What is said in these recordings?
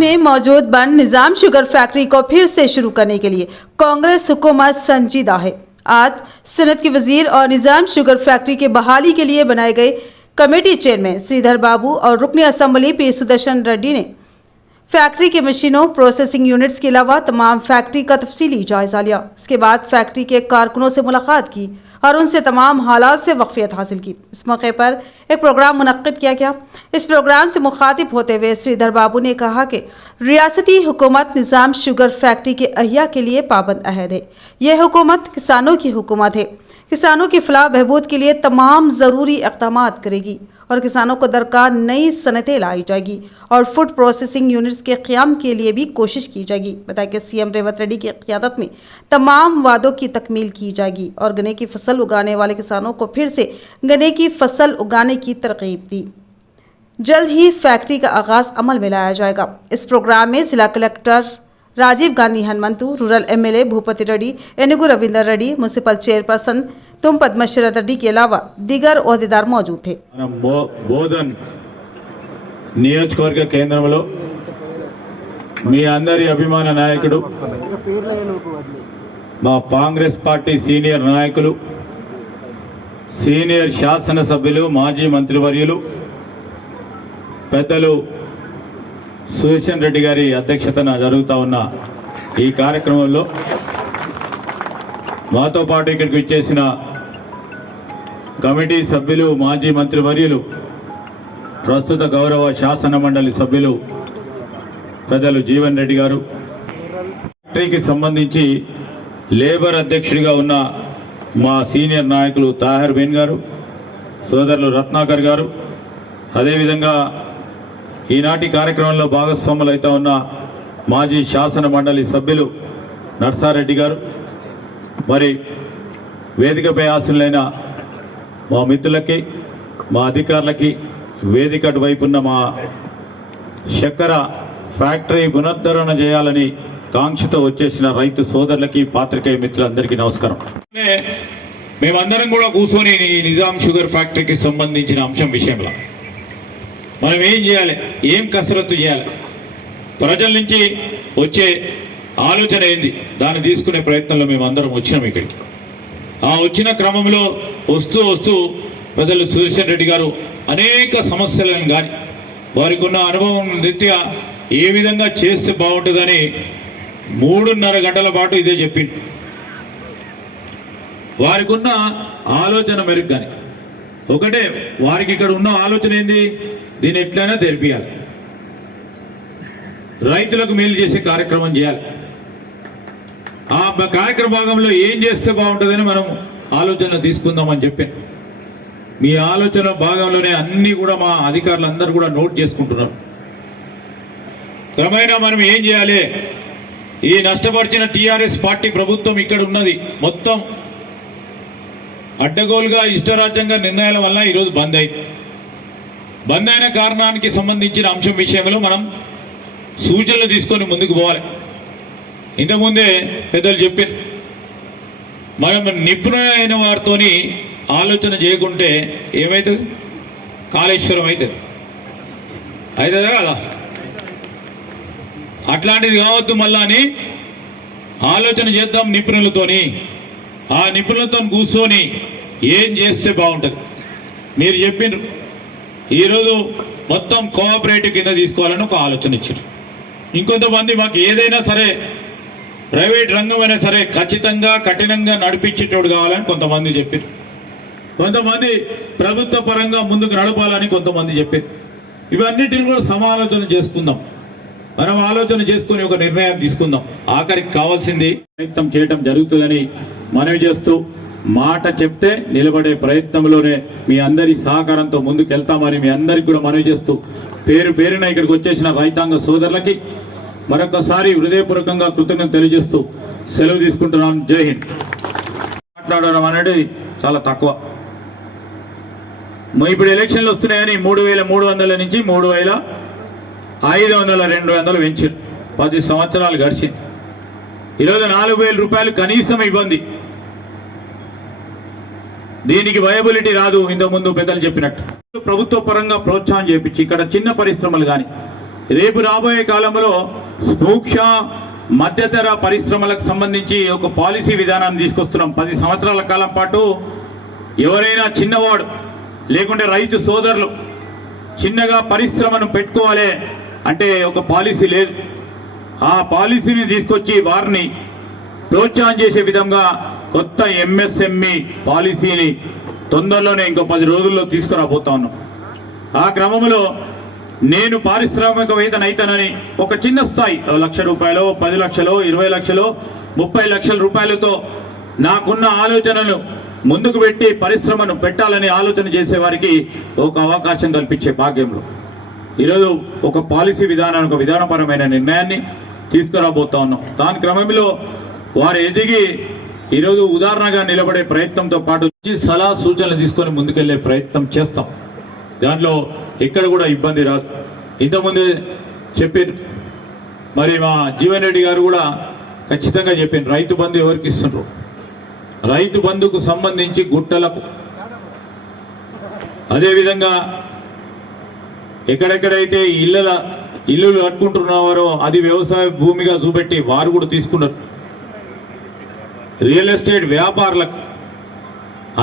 میں موجود بن نظام شگر فیکٹری کو پھر سے شروع کرنے کے لیے کانگریس حکومت سنجیدہ ہے۔ آج سنت کی وزیر اور نظام شگر فیکٹری کے بحالی کے لیے بنائے گئے کمیٹی چیئرمین سری دھر بابو اور رکن اسمبلی پی سدرشن ریڈی نے فیکٹری کے مشینوں، پروسیسنگ یونٹس کے علاوہ تمام فیکٹری کا تفصیلی جائزہ لیا۔ اس کے بعد فیکٹری کے کارکنوں سے ملاقات کی۔ اور ان سے تمام حالات سے وقفیت حاصل کی۔ اس موقع پر ایک پروگرام منعقد کیا گیا۔ اس پروگرام سے مخاطب ہوتے ہوئے سری در بابو نے کہا کہ ریاستی حکومت نظام شوگر فیکٹری کے احیاء کے لیے پابند عہد ہے۔ یہ حکومت کسانوں کی حکومت ہے۔ کسانوں کی فلاح بہبود کے لیے تمام ضروری اقدامات کرے گی۔ اور کسانوں کو درکار نئی صنعتیں لائی جائے گی اور فوڈ پروسیسنگ یونٹس کے قیام کے لیے بھی کوشش کی جائے گی۔ بتایا کہ سی ایم ریوت ریڈی کی قیادت میں تمام وعدوں کی تکمیل کی جائے گی اور گنے کی فصل اگانے والے کسانوں کو پھر سے گنے کی فصل اگانے کی ترغیب دی۔ جلد ہی فیکٹری کا آغاز عمل میں لایا جائے گا۔ اس پروگرام میں ضلع کلیکٹر راجیو گاندھی ہنمنتو، رورل ایم ایل اے بھوپتی ریڈی اینگو رویندر ریڈی میونسپل چیئر پرسن तुम पद्मश्री रेड्डी के अलावा दीगर अहदेदार मौजूद थे మనం బో బోధన్ నియోజకవర్గ కేంద్రంలో మీ అందరి అభిమాన నాయకుడు మా కాంగ్రెస్ పార్టీ సీనియర్ నాయకులు సీనియర్ శాసనసభ్యులు మాజీ మంత్రివర్యులు పెద్దలు సుదర్శన్ రెడ్డి గారి అధ్యక్షతన జరుగుతూ ఉన్న ఈ కార్యక్రమంలో మాతో పాటు ఇక్కడికి ఇచ్చేసిన కమిటీ సభ్యులు మాజీ మంత్రివర్యులు ప్రస్తుత గౌరవ శాసన మండలి సభ్యులు పెద్దలు జీవన్ రెడ్డి గారు ఫ్యాక్టరీకి సంబంధించి లేబర్ అధ్యక్షుడిగా ఉన్న మా సీనియర్ నాయకులు తాహర్ బేన్ గారు సోదరులు రత్నాకర్ గారు అదేవిధంగా ఈనాటి కార్యక్రమంలో భాగస్వాములు ఉన్న మాజీ శాసన మండలి సభ్యులు నర్సారెడ్డి గారు మరి వేదికపై ఆశలైన మా మిత్రులకి మా అధికారులకి వేదిక వైపున్న ఉన్న మా చక్కెర ఫ్యాక్టరీ పునరుద్ధరణ చేయాలని కాంక్షతో వచ్చేసిన రైతు సోదరులకి పాత్రికేయ మిత్రులందరికీ నమస్కారం. మేమందరం కూడా కూర్చొని ఈ నిజాం షుగర్ ఫ్యాక్టరీకి సంబంధించిన అంశం విషయంలో. మనం ఏం చేయాలి? ఏం కసరత్తు చేయాలి? ప్రజల నుంచి వచ్చే ఆలోచన ఏంది? దాన్ని తీసుకునే ప్రయత్నంలో మేము అందరం వచ్చినాం ఇక్కడికి. ఆ వచ్చిన క్రమంలో వస్తూ వస్తూ పెద్దలు సుదర్శన్ రెడ్డి గారు అనేక సమస్యలను కానీ వారికి ఉన్న అనుభవం రీత్యా ఏ విధంగా చేస్తే బాగుంటుందని మూడున్నర గంటల పాటు ఇదే చెప్పింది వారికి ఉన్న ఆలోచన మెరుగు కానీ ఒకటే వారికి ఇక్కడ ఉన్న ఆలోచన ఏంది? దీన్ని ఎట్లయినా తెలిపియాలి రైతులకు మేలు చేసే కార్యక్రమం చేయాలి. ఆ కార్యక్రమ భాగంలో ఏం చేస్తే బాగుంటుందని మనం ఆలోచన తీసుకుందామని చెప్పాను మీ ఆలోచన భాగంలోనే అన్నీ కూడా మా అధికారులు అందరూ కూడా నోట్ చేసుకుంటున్నారు. క్రమేణా మనం ఏం చేయాలి? ఈ నష్టపరిచిన టీఆర్ఎస్ పార్టీ ప్రభుత్వం ఇక్కడ ఉన్నది. మొత్తం అడ్డగోలుగా ఇష్టరాజ్యంగా నిర్ణయాల వల్ల ఈరోజు బంద్ అయింది బంద్ అయిన కారణానికి సంబంధించిన అంశం విషయంలో మనం సూచనలు తీసుకొని ముందుకు పోవాలి. ఇంతకుముందే పెద్దలు చెప్పారు మనం నిపుణులైన వారితోని ఆలోచన చేయకుంటే ఏమవుతుంది కాళేశ్వరం అవుతుంది అవుతుందా కదా? అట్లాంటిది కావద్దు మళ్ళా అని ఆలోచన చేద్దాం నిపుణులతోని. ఆ నిపుణులతో కూర్చొని ఏం చేస్తే బాగుంటుంది? మీరు చెప్పినారు. ఈరోజు మొత్తం కోఆపరేటివ్ కింద తీసుకోవాలని ఒక ఆలోచన ఇచ్చారు ఇంకొంతమంది మాకు ఏదైనా సరే ప్రైవేట్ రంగం అయినా సరే ఖచ్చితంగా కఠినంగా నడిపించేటోడు కావాలని కొంతమంది చెప్పారు. కొంతమంది ప్రభుత్వ పరంగా ముందుకు నడపాలని కొంతమంది చెప్పారు. ఇవన్నిటిని కూడా సమాలోచన చేసుకుందాం. మనం ఆలోచన చేసుకుని ఒక నిర్ణయం తీసుకుందాం. ఆఖరికి కావాల్సింది ప్రయత్నం చేయటం జరుగుతుందని మనవి చేస్తూ మాట చెప్తే నిలబడే ప్రయత్నంలోనే మీ అందరి సహకారంతో ముందుకు వెళ్తామని మీ అందరికి కూడా మనవి చేస్తూ పేరు పేరున ఇక్కడికి వచ్చేసిన రైతాంగ సోదరులకి మరొకసారి హృదయపూర్వకంగా కృతజ్ఞత తెలియజేస్తూ సెలవు తీసుకుంటున్నాను. జై హింద్. మాట్లాడడం అనేది చాలా తక్కువ. ఇప్పుడు ఎలక్షన్లు వస్తున్నాయని మూడు వేల మూడు వందల నుంచి మూడు వేల ఐదు వందల రెండు వందలు పెంచారు పది సంవత్సరాలు గడిచింది. ఈరోజు నాలుగు వేల రూపాయలు కనీసం ఇబ్బంది దీనికి వయబిలిటీ రాదు ఇంతకుముందు పెద్దలు చెప్పినట్టు. ప్రభుత్వ పరంగా ప్రోత్సాహం చేపించి ఇక్కడ చిన్న పరిశ్రమలు కానీ రేపు రాబోయే కాలంలో సూక్ష్మ మధ్యతర పరిశ్రమలకు సంబంధించి ఒక పాలసీ విధానాన్ని తీసుకొస్తున్నాం. పది సంవత్సరాల కాలం పాటు ఎవరైనా చిన్నవాడు లేకుంటే రైతు సోదరులు చిన్నగా పరిశ్రమను పెట్టుకోవాలి అంటే ఒక పాలసీ లేదు. ఆ పాలసీని తీసుకొచ్చి వారిని ప్రోత్సాహం చేసే విధంగా కొత్త ఎంఎస్ఎంఈ పాలసీని తొందరలోనే ఇంకో పది రోజుల్లో తీసుకురాబోతా ఉన్నాం. ఆ క్రమంలో నేను పారిశ్రామికవేత్తన అయితానని ఒక చిన్న స్థాయి లక్ష రూపాయలు పది లక్షలు ఇరవై లక్షలు ముప్పై లక్షల రూపాయలతో నాకున్న ఆలోచనను ముందుకు పెట్టి పరిశ్రమను పెట్టాలని ఆలోచన చేసేవారికి ఒక అవకాశం కల్పించే భాగ్యంలో. ఈరోజు ఒక పాలసీ విధానాన్ని ఒక విధానపరమైన నిర్ణయాన్ని తీసుకురాబోతా ఉన్నాం. దాని క్రమంలో వారు ఎదిగి ఈరోజు ఉదాహరణగా నిలబడే ప్రయత్నంతో పాటు సలహా సూచనలు తీసుకొని ముందుకెళ్ళే ప్రయత్నం చేస్తాం. దాంట్లో ఎక్కడ కూడా ఇబ్బంది రాదు. ఇంతకుముందే చెప్పారు మరి మా జీవన్ రెడ్డి గారు కూడా ఖచ్చితంగా చెప్పారు రైతు బంధు ఎవరికి ఇస్తుండ్రు? రైతు బంధుకు సంబంధించి గుట్టలకు. అదేవిధంగా ఎక్కడెక్కడైతే ఇళ్ళ ఇల్లులు కట్టుకుంటున్నారో అది వ్యవసాయ భూమిగా చూపెట్టి వారు కూడా తీసుకున్నారు. రియల్ ఎస్టేట్ వ్యాపారులకు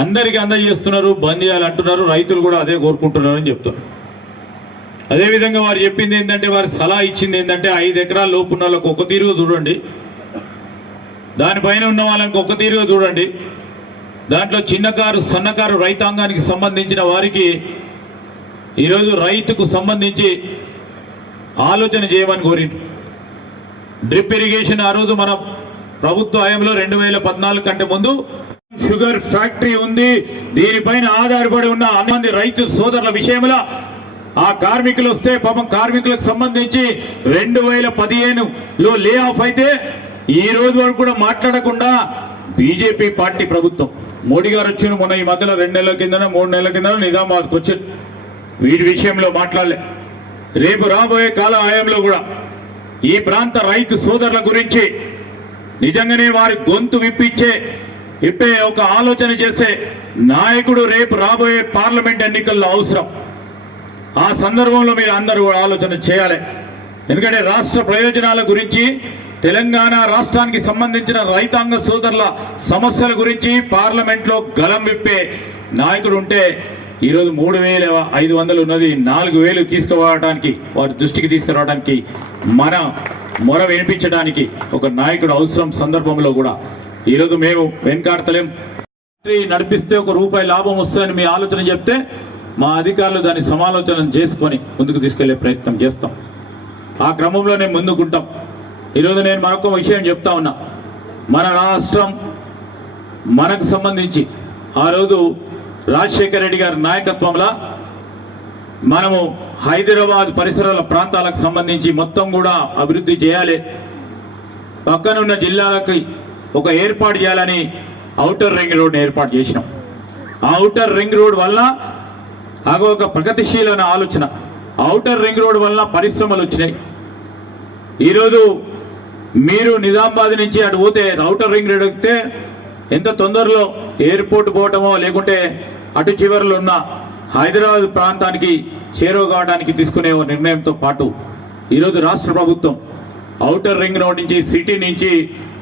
అందరికీ అందజేస్తున్నారు బంద్ చేయాలంటున్నారు రైతులు కూడా అదే కోరుకుంటున్నారని చెప్తున్నారు. చెప్తారు అదేవిధంగా వారు చెప్పింది ఏంటంటే వారు సలహా ఇచ్చింది ఏంటంటే ఐదు ఎకరాల లోపు ఉన్న వాళ్ళకి ఒక తీరుగా చూడండి. దానిపైన ఉన్న వాళ్ళకి ఒక తీరుగా చూడండి. దాంట్లో చిన్నకారు సన్నకారు రైతాంగానికి సంబంధించిన వారికి ఈరోజు రైతుకు సంబంధించి ఆలోచన చేయమని కోరిండు డ్రిప్ ఇరిగేషన్ ఆ రోజు మన ప్రభుత్వ హయాంలో రెండు వేల పద్నాలుగు కంటే ముందు షుగర్ ఫ్యాక్టరీ ఉంది. దీనిపైన ఆధారపడి ఉన్న మంది రైతు సోదరుల విషయంలో ఆ కార్మికులు వస్తే పాపం కార్మికులకు సంబంధించి రెండు వేల పదిహేనులో లే ఆఫ్ అయితే ఈ రోజు వరకు కూడా మాట్లాడకుండా బీజేపీ పార్టీ ప్రభుత్వం. మోడీ గారు వచ్చిన మొన్న ఈ మధ్యలో రెండు నెలల కిందన మూడు నెలల కిందన నిజామాబాద్కి వచ్చారు. వీటి విషయంలో మాట్లాడలే. రేపు రాబోయే కాల ఆయంలో కూడా ఈ ప్రాంత రైతు సోదరుల గురించి నిజంగానే వారి గొంతు విప్పించే ఇప్పే ఒక ఆలోచన చేసే నాయకుడు రేపు రాబోయే పార్లమెంట్ ఎన్నికల్లో అవసరం. ఆ సందర్భంలో మీరు అందరూ కూడా ఆలోచన చేయాలి. ఎందుకంటే రాష్ట్ర ప్రయోజనాల గురించి తెలంగాణ రాష్ట్రానికి సంబంధించిన రైతాంగ సోదరుల సమస్యల గురించి పార్లమెంట్లో గలం విప్పే నాయకుడు ఉంటే ఈరోజు మూడు వేల ఐదు వందలు ఉన్నది నాలుగు వేలు తీసుకురావడానికి వారి దృష్టికి తీసుకురావడానికి మన మొర వినిపించడానికి ఒక నాయకుడు అవసరం సందర్భంలో కూడా. ఈరోజు మేము వెనకాడతలేం నడిపిస్తే ఒక రూపాయి లాభం వస్తుందని మీ ఆలోచన చెప్తే మా అధికారులు దాన్ని సమాలోచన చేసుకొని ముందుకు తీసుకెళ్ళే ప్రయత్నం చేస్తాం. ఆ క్రమంలోనే ముందుకుంటాం. ఈరోజు నేను మరొక విషయం చెప్తా ఉన్నా. మన రాష్ట్రం మనకు సంబంధించి ఆ రోజు రాజశేఖర రెడ్డి గారి నాయకత్వంలో మనము హైదరాబాద్ పరిసరాల ప్రాంతాలకు సంబంధించి మొత్తం కూడా అభివృద్ధి చేయాలి. పక్కనున్న జిల్లాలకి ఒక ఏర్పాటు చేయాలని ఔటర్ రింగ్ రోడ్ని ఏర్పాటు చేసినాం. ఆ ఔటర్ రింగ్ రోడ్ వల్ల అగో ఒక ప్రగతిశీలమైన ఆలోచన. ఔటర్ రింగ్ రోడ్ వల్ల పరిశ్రమలు వచ్చినాయి. ఈరోజు మీరు నిజామాబాద్ నుంచి అటు పోతే ఔటర్ రింగ్ రోడ్ ఎక్కితే ఎంత తొందరలో ఎయిర్పోర్ట్ పోవటమో లేకుంటే అటు చివరిలో ఉన్న హైదరాబాద్ ప్రాంతానికి చేరువ కావడానికి తీసుకునే ఓ నిర్ణయంతో పాటు ఈరోజు రాష్ట్ర ప్రభుత్వం ఔటర్ రింగ్ రోడ్ నుంచి సిటీ నుంచి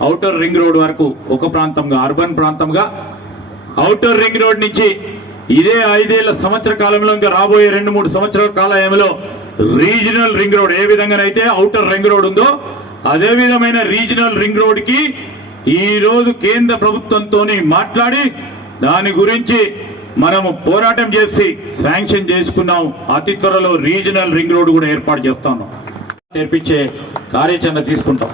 ఔటర్ రింగ్ రోడ్ వరకు ఒక ప్రాంతంగా అర్బన్ ప్రాంతంగా ఔటర్ రింగ్ రోడ్ నుంచి ఇదే ఐదేళ్ళ సంవత్సర కాలంలో ఇంకా రాబోయే రెండు మూడు సంవత్సరాల కాలంలో రీజనల్ రింగ్ రోడ్ ఏ విధంగానైతే అవుటర్ రింగ్ రోడ్ ఉందో అదే విధమైన రీజనల్ రింగ్ రోడ్కి ఈ రోజు కేంద్ర ప్రభుత్వంతో మాట్లాడి దాని గురించి మనము పోరాటం చేసి శాంక్షన్ చేసుకున్నాం. అతి త్వరలో రీజనల్ రింగ్ రోడ్ కూడా ఏర్పాటు చేస్తాను. నేర్పించే కార్యాచరణ తీసుకుంటాం.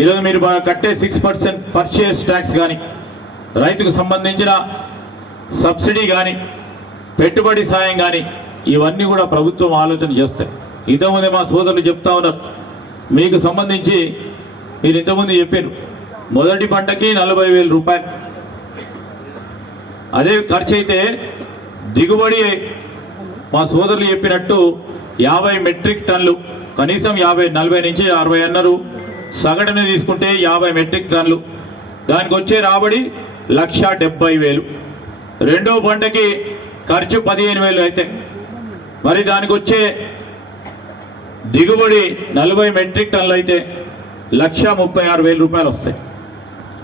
ఈరోజు మీరు బాగా కట్టే సిక్స్ పర్సెంట్ పర్చేస్ ట్యాక్స్ కానీ రైతుకు సంబంధించిన సబ్సిడీ కానీ పెట్టుబడి సాయం కానీ ఇవన్నీ కూడా ప్రభుత్వం ఆలోచన చేస్తాయి. ఇంతకుముందే మా సోదరులు చెప్తా ఉన్నారు. మీకు సంబంధించి మీరు ఇంతకుముందు చెప్పారు మొదటి పంటకి నలభై వేల రూపాయలు. అదే ఖర్చు అయితే దిగుబడి మా సోదరులు చెప్పినట్టు యాభై మెట్రిక్ టన్లు కనీసం యాభై నలభై నుంచి అరవై అన్నారు. సగటున తీసుకుంటే యాభై మెట్రిక్ టన్లు దానికి వచ్చే రాబడి లక్ష డెబ్బై వేలు. రెండో పంటకి ఖర్చు పదిహేను వేలు అయితే. మరి దానికి వచ్చే దిగుబడి నలభై మెట్రిక్ టన్నులు అయితే లక్ష ముప్పై ఆరు వేల రూపాయలు వస్తాయి.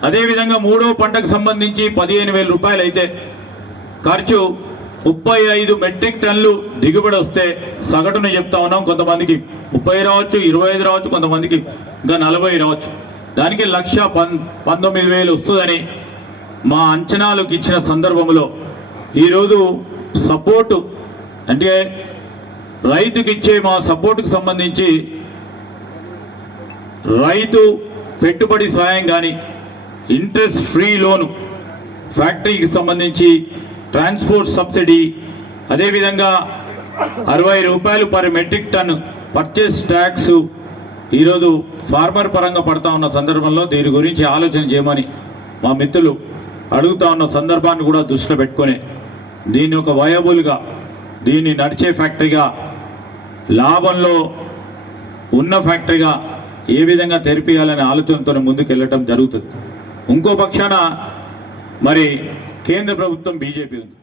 అదేవిధంగా మూడో పంటకు సంబంధించి పదిహేను వేల రూపాయలు అయితే ఖర్చు ముప్పై ఐదు మెట్రిక్ టన్నులు దిగుబడి వస్తే సగటున చెప్తా ఉన్నాం. కొంతమందికి ముప్పై రావచ్చు ఇరవై ఐదు రావచ్చు కొంతమందికి ఇంకా నలభై రావచ్చు. దానికి లక్ష పంతొమ్మిది వేలు వస్తుందని మా అంచనాలకు ఇచ్చిన సందర్భంలో ఈరోజు సపోర్టు అంటే రైతుకి ఇచ్చే మా సపోర్టుకు సంబంధించి రైతు పెట్టుబడి సాయం కానీ ఇంట్రెస్ట్ ఫ్రీ లోను ఫ్యాక్టరీకి సంబంధించి ట్రాన్స్పోర్ట్ సబ్సిడీ అదేవిధంగా అరవై రూపాయలు per metric ton purchase tax ఈరోజు ఫార్మర్ పరంగా పడతా ఉన్న సందర్భంలో దీని గురించి ఆలోచన చేయమని మా మిత్రులు అడుగుతా ఉన్న సందర్భాన్ని కూడా దృష్టిలో పెట్టుకొని దీన్ని ఒక వయబుల్గా దీన్ని నడిచే ఫ్యాక్టరీగా లాభంలో ఉన్న ఫ్యాక్టరీగా ఏ విధంగా తెరిపియాలనే ఆలోచనతో ముందుకెళ్ళటం జరుగుతుంది. ఇంకో పక్షాన మరి కేంద్ర ప్రభుత్వం బీజేపీ ఉంది.